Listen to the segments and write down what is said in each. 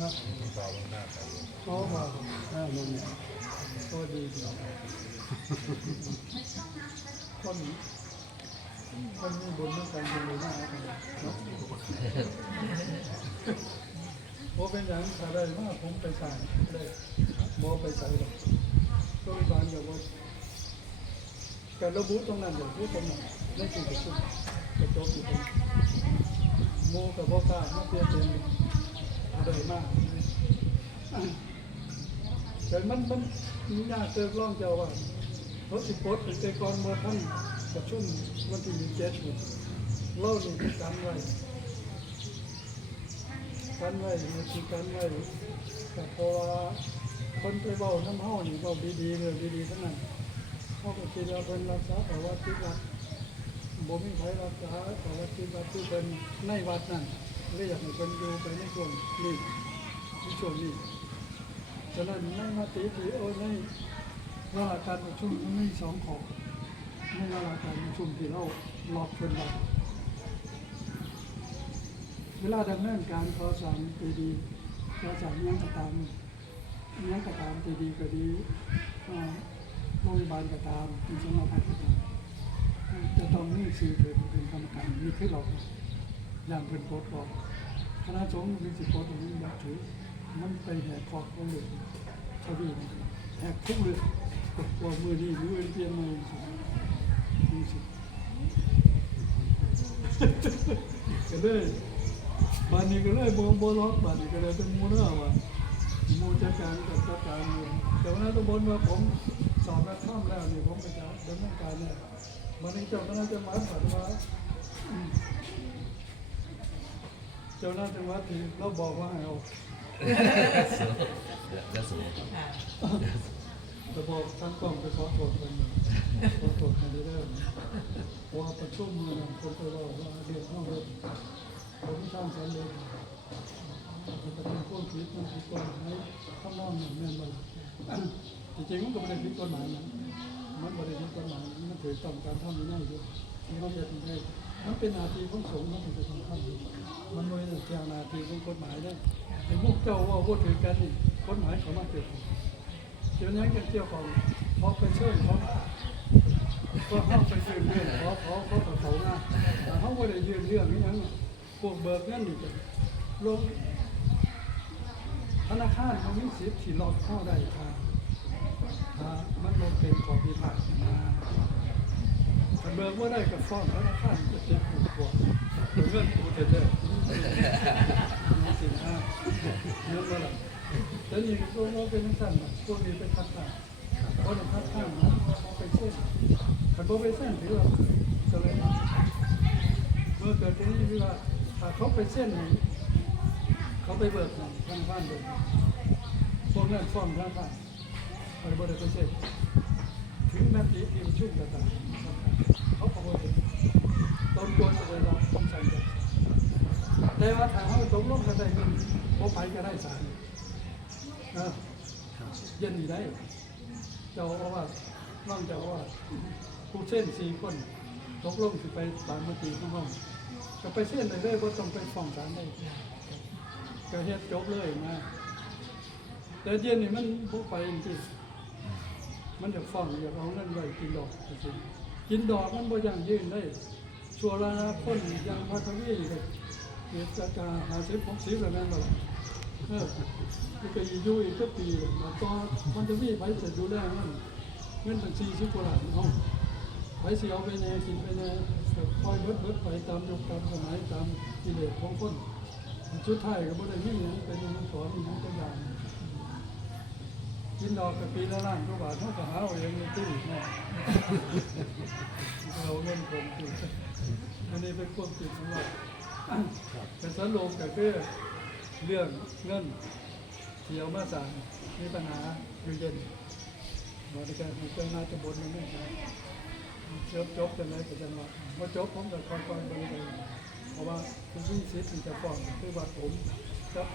นะต่อลงหน้าไปก็มาอ่านั่นแหละก็ดีดีคนคนมีบุญด้วยกันเป็นเลยนะเนาะโอเป็นอย่างถ้าได้มาผมไปสั่งได้โมไปใส่หรอกก็มีบานกับว่าการระบุตรงนั้นเดี๋ยวที่ผมได้กินกับชุดกระจกอยู่ตรงโมกับพ่อกล้ามาเปลี่ยนเป็นอะ ไรมากแต่มันมันมียากเกินร่องเจ้าว่าราะสิโพสต์เป็นก่อนมาท่านประชุมวันที่มีเจ็ดนี่เล่าหนี่คือกันไว้กันไว้มันคือกันไว้แต่พราะว่าคนไปเบาน้ำเฮานี่เบาดีๆเลยดีๆทั้งนั้นเขาก็คิดว่าเป็นรักษาแต่ว่าที่รักบ่มีใครรักษาแต่ว่าที่รักที่เป็นในวัดนั่น เลยอยากให้เป็นอยู่ไปในช่วงนี้ในช่วงนี้ฉะนั้นในมาติที่โอ้ในวาการประชุมมันมีสองข้อในวาการประชุมที่เราหลอกเพิ่นไว้เวลาดำเนินการขอสั่งปีดีขอสั่งยังก็ตามยังก็ตามปีดีก็ดีโรงพยาบาลก็ตามมีสำนักงานก็ตามจะต้องมีสื่อเป็นกรรมการมีขึ้นเราอ ย่างเป็นโพสต์บอกคณะสงฆ์มีสิโพสต์อย่างนี้อยากถือ มันไปแหกคอกของเลืองชาวบีแหกทุกเรื่องว่ามือนี้มือเปลี่ยนมือมีสิก็เลยบานนี้ก็เลยบองบอล็อกบานนี้ก็เลยเป็นมูนอร์ว่ามูจัดการกับจัดการเมืองแต่วันนั้นตำบลว่าผมสอบรับท่ามแล้วเนี่ยผมไปจะดำเนินการเนี่ยวันนี้เจ้าคณะจังหวัดผ่านมาอืม เจ้าหน้าจังหวัดที่เราบอกว่าให้เอาจะสูงจะบอกทั้งกล้องไปขอโทษกันหนึ่งขอโทษกันได้เพราะว่าประชุมมือนั้นคนไปบอกว่าเรียกห้องรถผมทำสำเร็จมันจะเป็นพวกผิดมันผิดกฎหมายข้างนอกเนี่ยแม่นบ่ล่ะจริงๆมันก็ไม่ได้ผิดกฎหมายนะมันไม่ได้ผิดกฎหมายมันถือต้องการทำนี่นั่นอยู่มัน ต้องเป็นได้มันเป็นนาทีของสงฆ์มันถึงจะต้องทำอยู่มันไม่ได้เพียงนาทีของกฎหมายได้ไอ้พวกเจ้าว่าพูดถึงกันนี่กฎหมายเขามาเกิดเดี๋ยวนี้กันเกี่ยวของพอไปช่วยเขาก็เข้าไปยืนเรื่องเขาเขาเขากับเขาหน้าแต่เขาไม่ได้ยืนเรื่องนี้ยังพวกเบิกเงินนี่จะลงธนาคารเขามีสิทธิ์ที่หลอกเข้าได้ค่ะมันลงเป็นของพิพาทนะถ้า เบิกว่าได้กับฟ้องธนาคารจะเจ็บปวดปวดเงินกูจะเด้อนี่สินะเงินมาละแต่นี่พวกเราเป็นสั้นน่ะพวกนี้เป็นคัดค้าเพราะเราคัดค้านนะเขาไปเส้นคันบ่ไปเส้นถือว่าเสลยเมื่อเกิดที่นี่คือว่าถ้าเขาไปเส้นนี่เขาไปเบิกทางบ้านเลยพวกนั้นฟ้องทางบ้านไปบ่ได้ไปเส้นถึงนาทีที่ประชุมต่างๆเขาก็บ่ได้ตอนตัวจะได้รับคำสั่งจาก แต่ว่าถ้าเขาตกลงกันได้เงินบ่ไปก็ได้ศาลเออเย็นนี่ได้ เจ้าอาว่าสน้องเจ้าอาว่าสผู้เส้นสี่คนตกลงสิไปตามมติของห้องก็ไปเส้นเลยเลยว่าต้องไปฟ้องศาลได้ก็เฮ็ดจบเลยนะแต่เย็นนี่มันบุไปจริงมันจะฟ้องอยากเอาเงินไว้กินดอกจริงกินดอกมันบ่ยังยืนได้ชัวร์ละคนยังพักวีก็ เกิดจากการหาสิบหกสิบแล้วนั่นบ่ล่ะเออมันก็อยู่อีกสักปีเลยแล้วก็มันจะมีไผจะดูแลมันเงินตั้งสี่สิบกว่าล้านเนาะไผสิเอาไปแน่กินไปแน่ก็คอยเบิดเบิดไปตามยุคตามสมัยตามกิเลสของคนชุดไทายก็บ่ได้มีหยังเป็นมันสอนอีหยังตัวอย่างกินดอกกับปีละล้านกว่าบาทเท่ากับหาเอาเองในตู้เนาะเราเงินคงคืออันนี้เป็นความคิดของเรา แต่สรุปก็คือเรื่องเงินเที่เอามาสั่งมีปัญหาอยู่เย็นบริการของเจ้าหน้าจะบนมันไม่ได้จบจบกันเลยแต่จังหวะพอจบผมก็ค่อยบริการเพราะว่าคุณวิ่งสิทธิ์ที่จะฟ้องคือบัตรผมกับ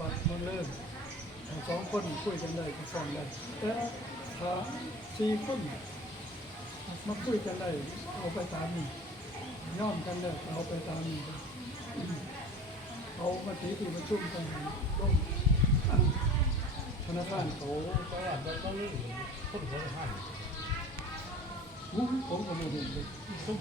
บัตรมันเริ่มสองคนคุยกันได้ก็ฟ้องได้แต่ถ้าสี่คนมาคุยกันได้เอาไปตามนี้ย่อมกันได้เอาไปตามนี้ เขาเมื่าตีที่ประชุมกันร่วมธนาคารเขาตลาดลอตเตอรี่คนเขาห้ผมก็ไม่เห็นเล